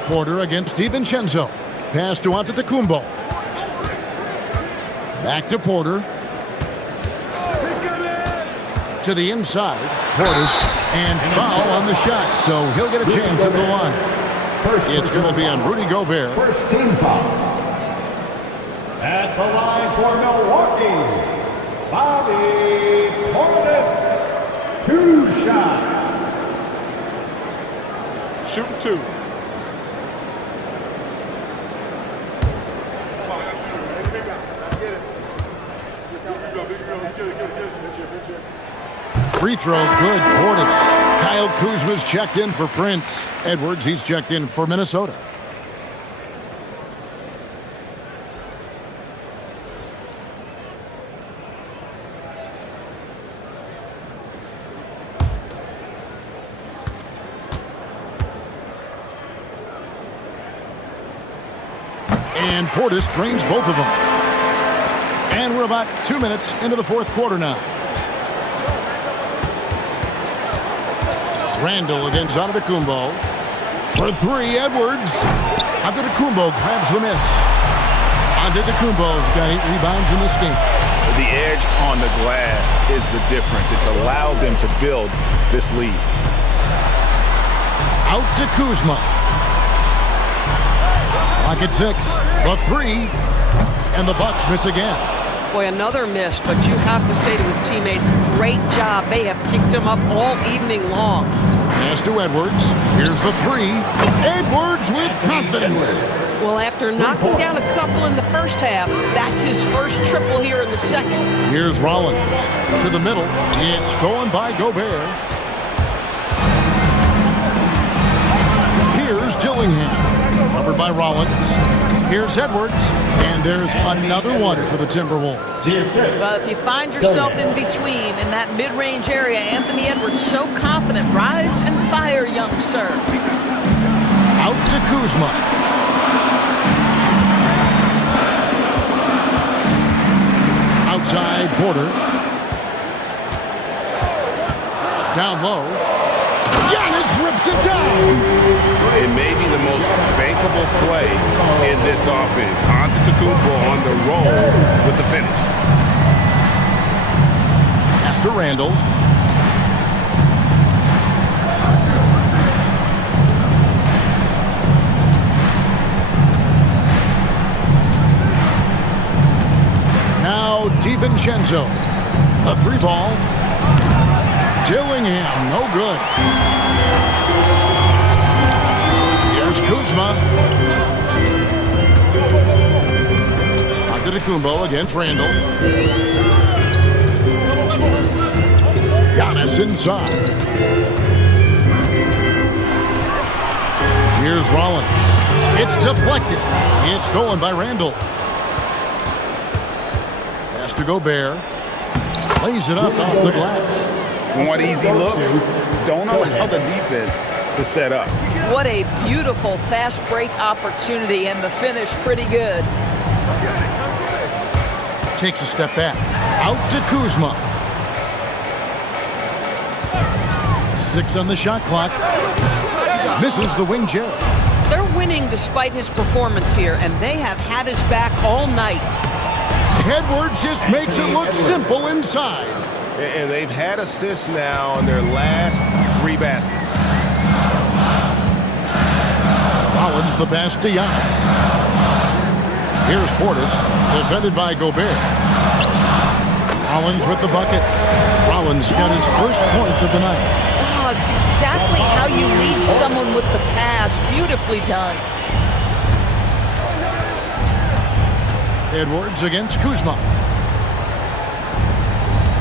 Porter against DiVincenzo. Pass to Antetokounmpo. Back to Porter. To the inside. Portis. And foul on the shot, so he'll get a chance at the line. It's going to be on Rudy Gobert. First team foul. At the line for Milwaukee, Bobby Portis. 2 shots. Shooting 2. Free throw, good. Portis. Kyle Kuzma's checked in for Prince. Edwards, he's checked in for Minnesota. And Portis drains both of them. And we're about 2 minutes into the fourth quarter now. Randall against Antetokounmpo. For 3, Edwards. Antetokounmpo grabs the miss. Antetokounmpo's got 8 rebounds in this game. The edge on the glass is the difference. It's allowed them to build this lead. Out to Kuzma. Clock at 6. The 3. And the Bucks miss again. Boy, another miss, but you have to say to his teammates, great job. They have picked him up all evening long. Pass to Edwards. Here's the 3. Edwards with confidence. Well, after knocking down a couple in the first half, that's his first triple here in the second. Here's Rollins to the middle. It's stolen by Gobert. Here's Dillingham, covered by Rollins. Here's Edwards, and there's another one for the Timberwolves. Well, if you find yourself in between in that mid-range area, Anthony Edwards so confident. Rise and fire, young sir. Out to Kuzma. Outside Porter. Down low. Giannis rips it down. It may be the most bankable play in this offense. Antetokounmpo on the roll with the finish. Pass to Randall. Now DiVincenzo. A 3-ball. Dillingham, no good. Here's Kuzma. Antetokounmpo against Randall. Giannis inside. Here's Rollins. It's deflected. It's stolen by Randall. Pass to Gobert. Lays it up off the glass. Want easy looks? Don't allow the defense to set up. What a beautiful fast break opportunity, and the finish pretty good. Takes a step back. Out to Kuzma. 6 on the shot clock. Misses the wing Jerry. They're winning despite his performance here, and they have had his back all night. Edwards just makes it look simple inside. And they've had assists now on their last 3 baskets. Rollins the pass to Giannis. Here's Portis, defended by Gobert. Rollins with the bucket. Rollins got his first points of the night. Oh, it's exactly how you lead someone with the pass. Beautifully done. Edwards against Kuzma.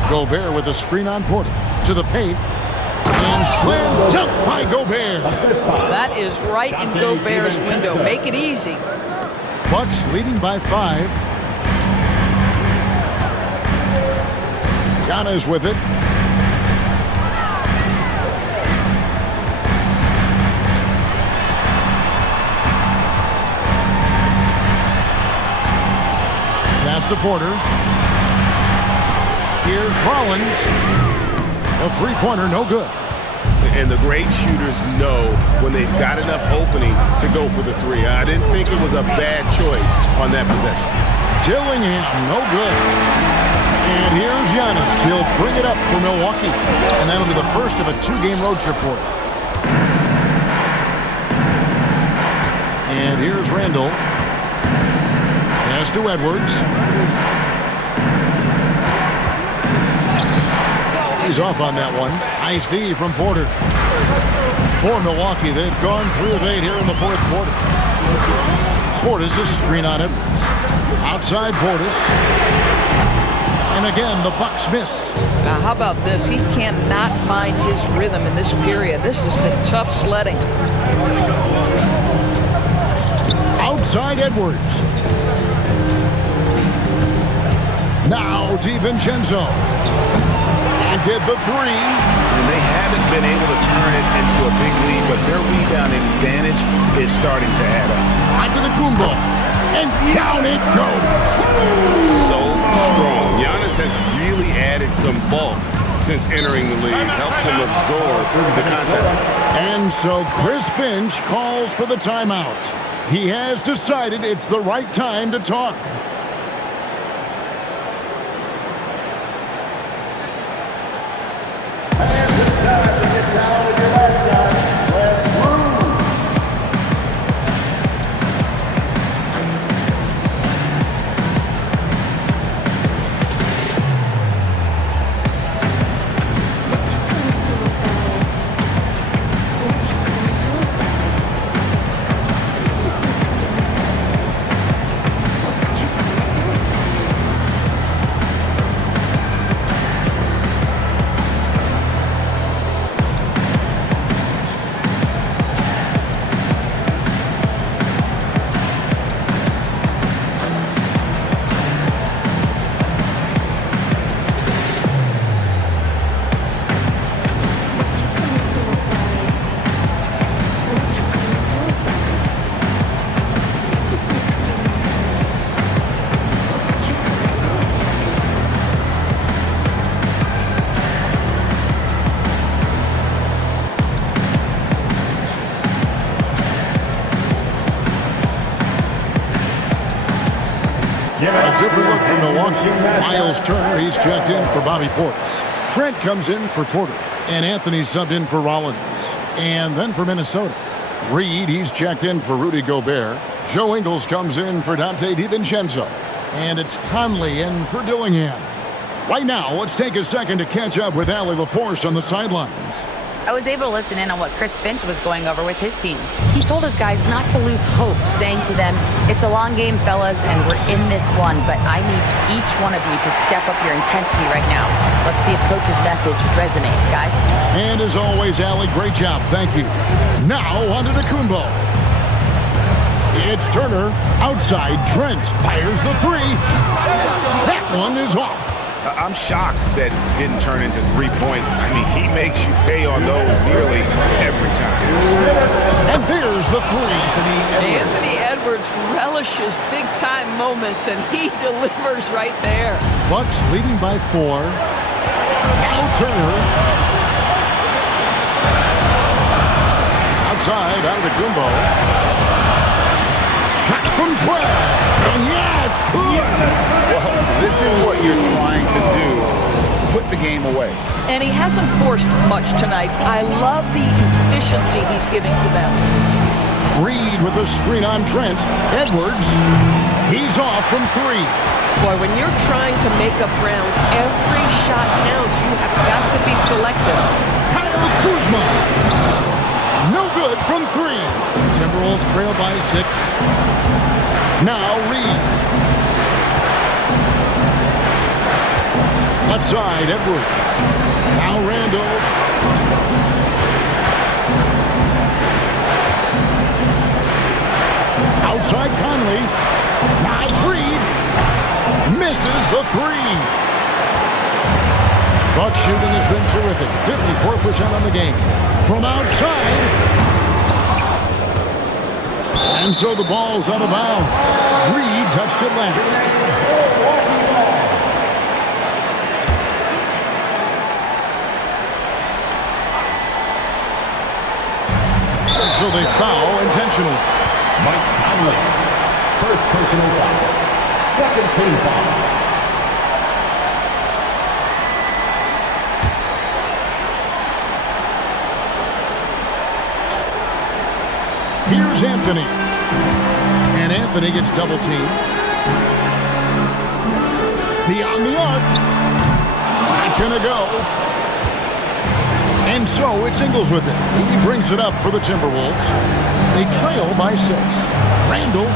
Gobert with a screen on Porter. To the paint. And slam dunk by Gobert. That is right in Gobert's window. Make it easy. Bucks leading by 5. Giannis with it. Pass to Porter. Here's Rollins. A 3-pointer, no good. And the great shooters know when they've got enough opening to go for the 3. I didn't think it was a bad choice on that possession. Dillingham, no good. And here's Giannis. He'll bring it up for Milwaukee. And that'll be the first of a 2-game road trip for him. And here's Randall. Pass to Edwards. He's off on that one. Nice D from Porter. For Milwaukee, they've gone 3 of 8 here in the 4th quarter. Portis is screen on Edwards. Outside Portis. And again, the Bucks miss. Now, how about this? He cannot find his rhythm in this period. This has been tough sledding. Outside Edwards. Now DiVincenzo. And did the 3. And they haven't been able to turn it into a big lead, but their rebounding advantage is starting to add up. Antetokounmpo. And down it goes. So strong. Giannis has really added some bulk since entering the league. Helps him absorb the contact. And so Chris Finch calls for the timeout. He has decided it's the right time to talk. different look for Milwaukee. Miles Turner, he's checked in for Bobby Portis. Trent comes in for Porter. And Anthony subbed in for Rollins. And then for Minnesota, Reed, he's checked in for Rudy Gobert. Joe Ingles comes in for Dante DiVincenzo. And it's Conley in for Dillingham. Right now, let's take a second to catch up with Allie LaForce on the sidelines. I was able to listen in on what Chris Finch was going over with his team. He told his guys not to lose hope, saying to them, "It's a long game, fellas, and we're in this one, but I need each one of you to step up your intensity right now. Let's see if Coach's message resonates, guys." And as always, Allie, great job. Thank you. Now, on to the Kumbo. It's Turner. Outside, Trent fires the three. That one is off. I'm shocked that didn't turn into 3 points. I mean, he makes you pay on those nearly every time. And there's the three. Anthony Edwards relishes big-time moments, and he delivers right there. Bucks leading by 4. Now Turner. Outside, out of the Kumbo. Shot from 12. And yeah, it's good. Well, this is what you're trying to do. Put the game away. And he hasn't forced much tonight. I love the efficiency he's giving to them. Reed with a screen on Trent. Edwards, he's off from 3. Boy, when you're trying to make up ground, every shot counts. You have got to be selective. Kyle Kuzma. No good from 3. Timberwolves trail by 6. Now Reed. Left side, Edwards. Now Randall. Outside Conley. Nice read. Misses the 3. Buck shooting has been terrific. 54% on the game. From outside. And so the ball's out of bounds. Reed touched it left. So they foul intentionally. Mike Conley, first personal foul. Second team foul. Here's Anthony. And Anthony gets double teamed. Beyond the arc. Not gonna go. And so it's Ingles with it. He brings it up for the Timberwolves. They trail by 6. Randall.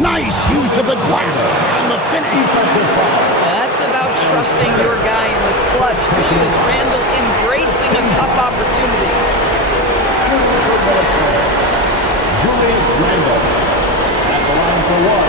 Nice use of the glass. And the defensive foul. That's about trusting your guy in the clutch. Is Randall embracing a tough opportunity? Julius Randall at the line for 1.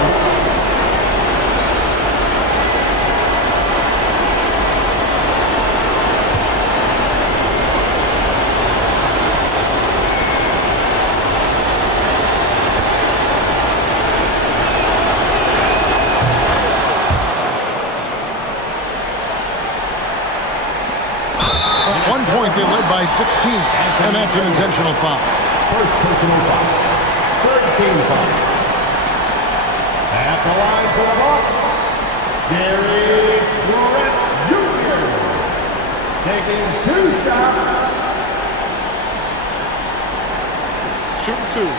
At one point, they led by 16, and that's an intentional foul. First personal foul. Third team foul. At the line for the Bucks, Gary Trent Jr. taking 2 shots. Shoot 2.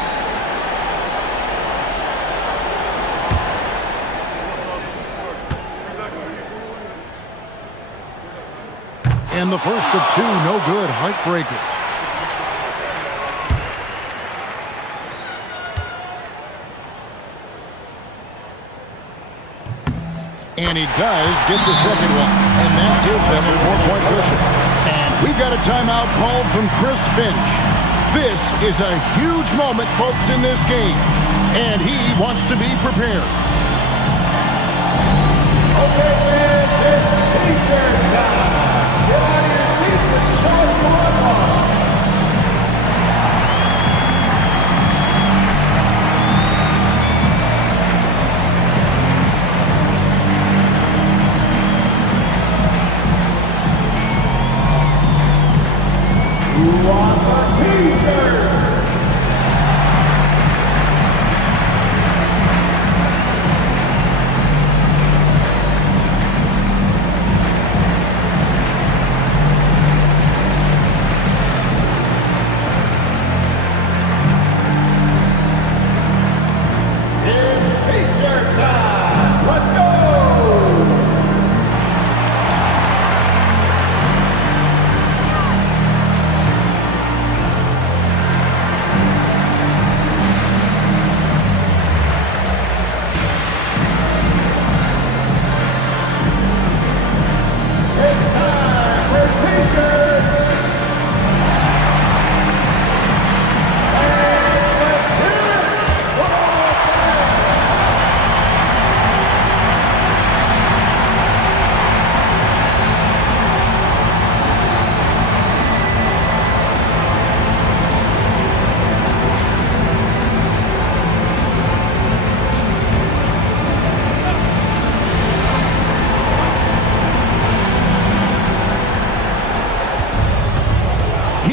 And the first of 2, no good. Heartbreaker. And he does get the second one. And that gives them a 4-point cushion. And we've got a timeout called from Chris Finch. This is a huge moment, folks, in this game. And he wants to be prepared. Okay, fans, it's T-shirt time. Get out of your seats and show us the one. Who wants a T-shirt?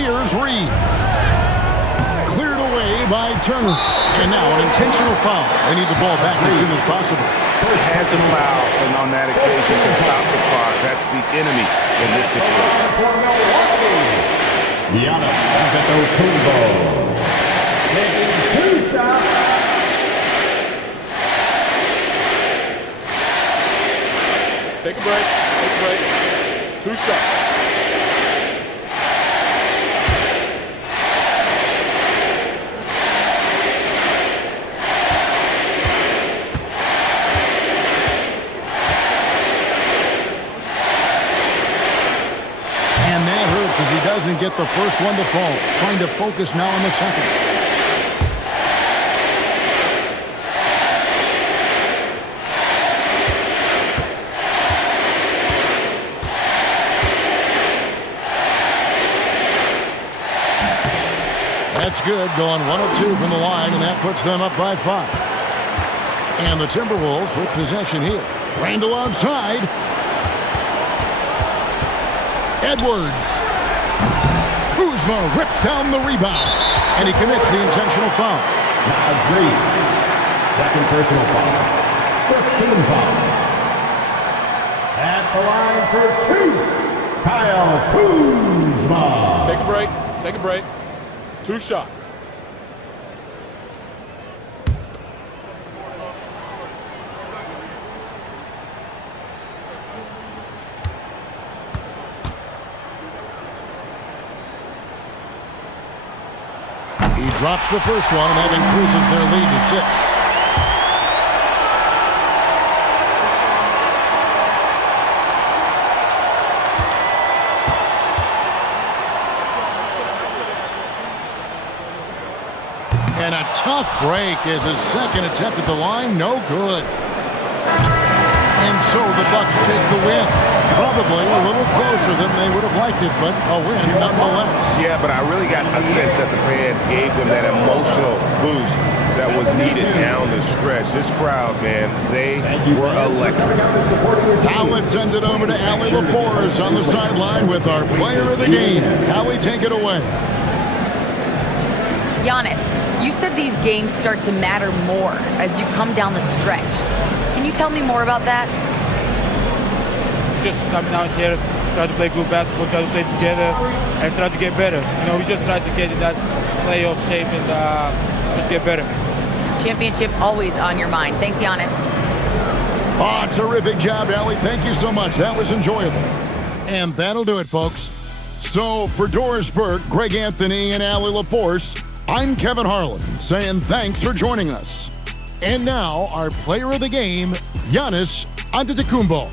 Here's Reed. Cleared away by Turner. And now an intentional foul. They need the ball back as soon as possible. Had to foul, and on that occasion to stop the clock. That's the enemy in this situation. For Milwaukee, Giannis Antetokounmpo taking 2 shots. Take a break. Take a break. 2 shots. And that hurts as he doesn't get the first one to fall. Trying to focus now on the second. That's good, going 1 of 2 from the line, and that puts them up by 5. And the Timberwolves with possession here. Randall outside. Edwards. Kuzma rips down the rebound, and he commits the intentional foul. That's Reed. Second personal foul. 15 foul. At the line for 2, Kyle Kuzma. Take a break. Take a break. 2 shots. He drops the first one, and that increases their lead to 6. And a tough break is his second attempt at the line. No good. And so the Bucks take the win. Probably a little closer than they would have liked it, but a win nonetheless. Yeah, but I really got a sense that the fans gave them that emotional boost that was needed down the stretch. This crowd, man, they were electric. Now let's send it over to Allie LaForce on the sideline with our player of the game. Allie, take it away. Giannis, you said these games start to matter more as you come down the stretch. Can you tell me more about that? Just coming out here, try to play good basketball, try to play together, and try to get better. You know, we just try to get in that playoff shape and just get better. Championship always on your mind. Thanks, Giannis. Oh, terrific job, Allie. Thank you so much. That was enjoyable. And that'll do it, folks. So for Doris Burke, Greg Anthony, and Allie LaForce, I'm Kevin Harlan saying thanks for joining us. And now our player of the game, Giannis Antetokounmpo.